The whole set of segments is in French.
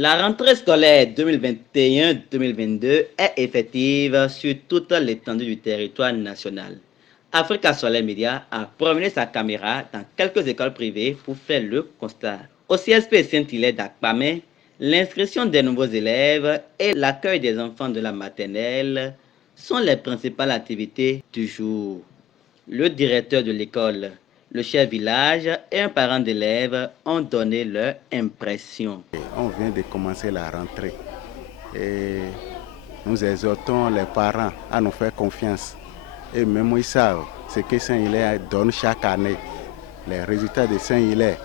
La rentrée scolaire 2021-2022 est effective sur toute l'étendue du territoire national. Africa Soleil Media a promené sa caméra dans quelques écoles privées pour faire le constat. Au CSP Saint-Hilaire d'Akpamé, l'inscription des nouveaux élèves et l'accueil des enfants de la maternelle sont les principales activités du jour. Le directeur de l'école, le chef village et un parent d'élèves ont donné leur impression. On vient de commencer la rentrée et nous exhortons les parents à nous faire confiance. Et même ils savent ce que Saint-Hilaire donne chaque année. Les résultats de Saint-Hilaire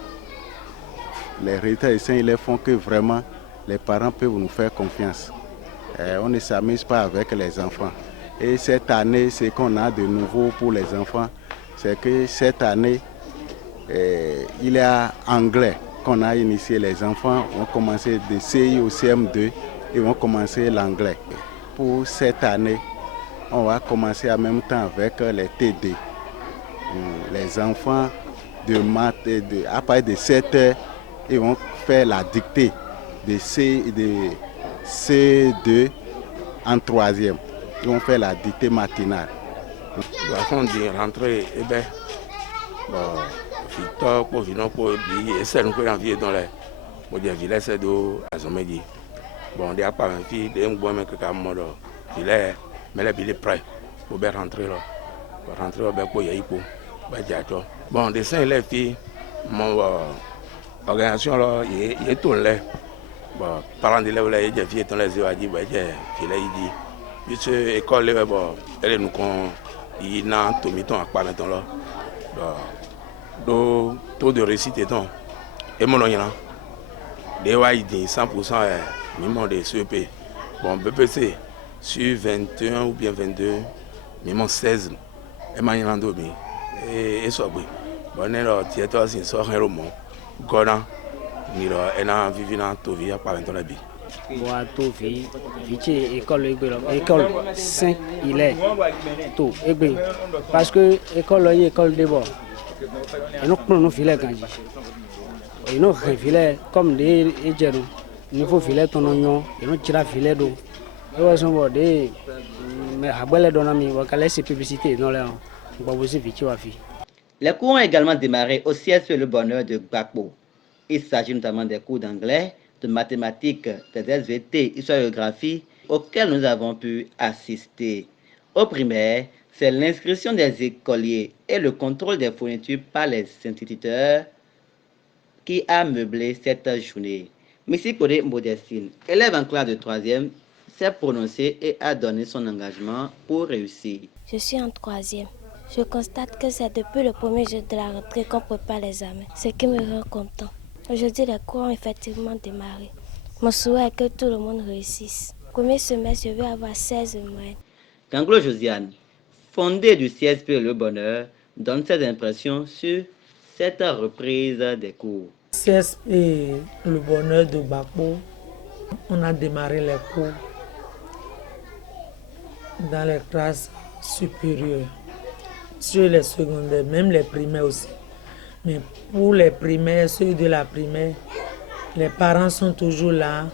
font que vraiment les parents peuvent nous faire confiance. On ne s'amuse pas avec les enfants. Et cette année, ce qu'on a de nouveau pour les enfants, c'est que cette année, il y a anglais qu'on a initié. Les enfants vont commencer de CI au CM2 et vont commencer l'anglais. Pour cette année, on va commencer en même temps avec les TD. Les enfants de maths, à partir de 7 heures, ils vont faire la dictée de C2 en troisième. Ils vont faire la dictée matinale. Garçon de rentrer, eh bien, Victor, pour venir pour et c'est nous qui avons vu dans les villes, c'est de Azomedi. Bon, il n'y a pas un fille, il y a un bon mec qui a mort. Il est, mais il est prêt pour rentrer là. Pour rentrer, pour y aller. Bon, dessin les filles, mon organisation là, il est tout là. Bon, parents d'élèves là, il y a des filles dans les yeux, il y a des filles là, il dit. Puisque l'école, elle nous con, il n'a pas mis ton accord maintenant là. Taux de réussite est ton. Et mon nom, des il dit 100% minimum de CEP. Bon, BPC, sur 21 ou bien 22, minimum 16. Et maintenant, et soit oui. Bon, on est là, tu es toi, c'est ça, un roman. Gona, ni là, et n'a vécu dans ta vie, à part dans la vie. Boa to vi vici école Saint-Hilaire to egbe parce que école de bord et nous prenons filet ganji et nous filet comme des ejero niveau filet tononyo et nous tira filet do et ouais son bord de mais abele donami wa kala c'est publicité non là on va aussi vici wa fi. Les cours ont également démarré au CSP Le Bonheur de Gbagbo. Il s'agit notamment des cours d'anglais, de mathématiques, des SVT, histoire-géographie, auxquels nous avons pu assister. Au primaire, c'est l'inscription des écoliers et le contrôle des fournitures par les instituteurs qui a meublé cette journée. Missy Kodé Modestine, élève en classe de 3e, s'est prononcée et a donné son engagement pour réussir. Je suis en 3e. Je constate que c'est depuis le premier jour de la rentrée qu'on prépare les examens, ce qui me rend content. Aujourd'hui, les cours ont effectivement démarré. Mon souhait est que tout le monde réussisse. Premier semestre, je vais avoir 16 moyens. Kanglo Josiane, fondée du CSP Le Bonheur, donne ses impressions sur cette reprise des cours. CSP Le Bonheur de Gbagbo, on a démarré les cours dans les classes supérieures, sur les secondaires, même les primaires aussi. Mais pour les primaires, ceux de la primaire, les parents sont toujours là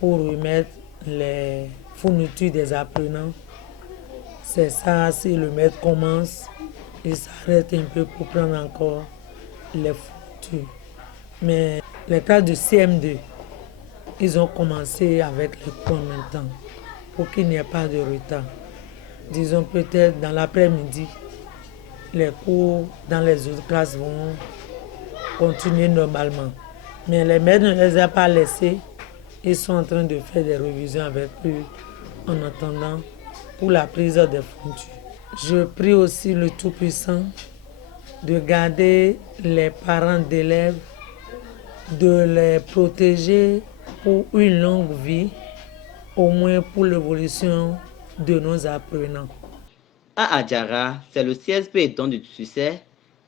pour remettre les fournitures des apprenants. C'est ça, si le maître commence, il s'arrête un peu pour prendre encore les fournitures. Mais les classes de CM2, ils ont commencé avec les cours en même temps pour qu'il n'y ait pas de retard. Disons peut-être dans l'après-midi, les cours dans les autres classes vont continuer normalement. Mais les maîtres ne les ont pas laissés. Ils sont en train de faire des révisions avec eux en attendant pour la prise des fournitures. Je prie aussi le Tout-Puissant de garder les parents d'élèves, de les protéger pour une longue vie, au moins pour l'évolution de nos apprenants. À Adjara, c'est le CSP Don du Succès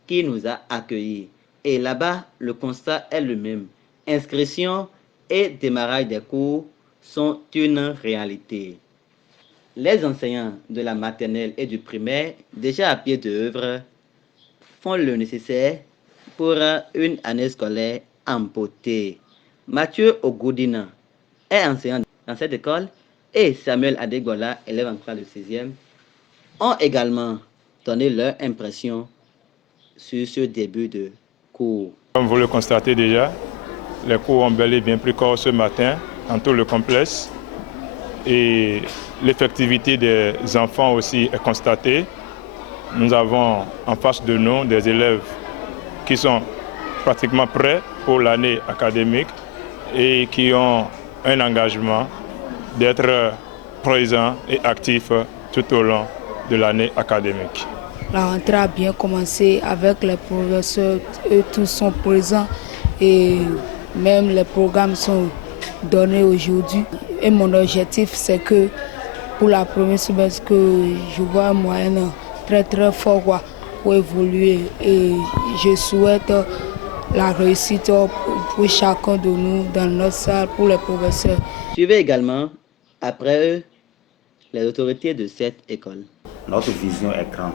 qui nous a accueillis. Et là-bas, le constat est le même. Inscription et démarrage des cours sont une réalité. Les enseignants de la maternelle et du primaire, déjà à pied d'œuvre, font le nécessaire pour une année scolaire en beauté. Mathieu Ogoudina est enseignant dans cette école et Samuel Adegbola, élève en classe de 6e, ont également donné leur impression sur ce début de cours. Comme vous le constatez déjà, les cours ont bel et bien pris corps ce matin dans tout le complexe et l'effectivité des enfants aussi est constatée. Nous avons en face de nous des élèves qui sont pratiquement prêts pour l'année académique et qui ont un engagement d'être présents et actifs tout au long de l'année académique. La rentrée a bien commencé avec les professeurs, eux tous sont présents et même les programmes sont donnés aujourd'hui. Et mon objectif c'est que pour la première semestre que je vois un moyen très fort pour évoluer et je souhaite la réussite pour chacun de nous dans notre salle, pour les professeurs. Suivez également, après eux, les autorités de cette école. Notre vision est grande.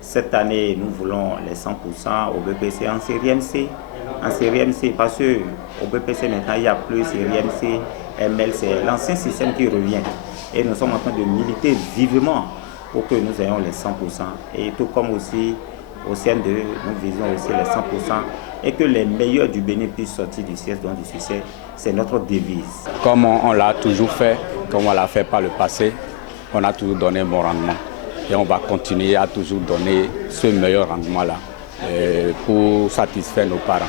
Cette année, nous voulons les 100% au BPC en série MC. En série MC, parce qu'au BPC maintenant, il n'y a plus série MC, ML, c'est l'ancien système qui revient. Et nous sommes en train de militer vivement pour que nous ayons les 100%. Et tout comme aussi au CN2, nous visons aussi les 100%. Et que les meilleurs du Bénin puissent sortir du siège, donc du succès, c'est notre devise. Comme on l'a toujours fait, comme on l'a fait par le passé, on a toujours donné un bon rendement. Et on va continuer à toujours donner ce meilleur rendement-là pour satisfaire nos parents.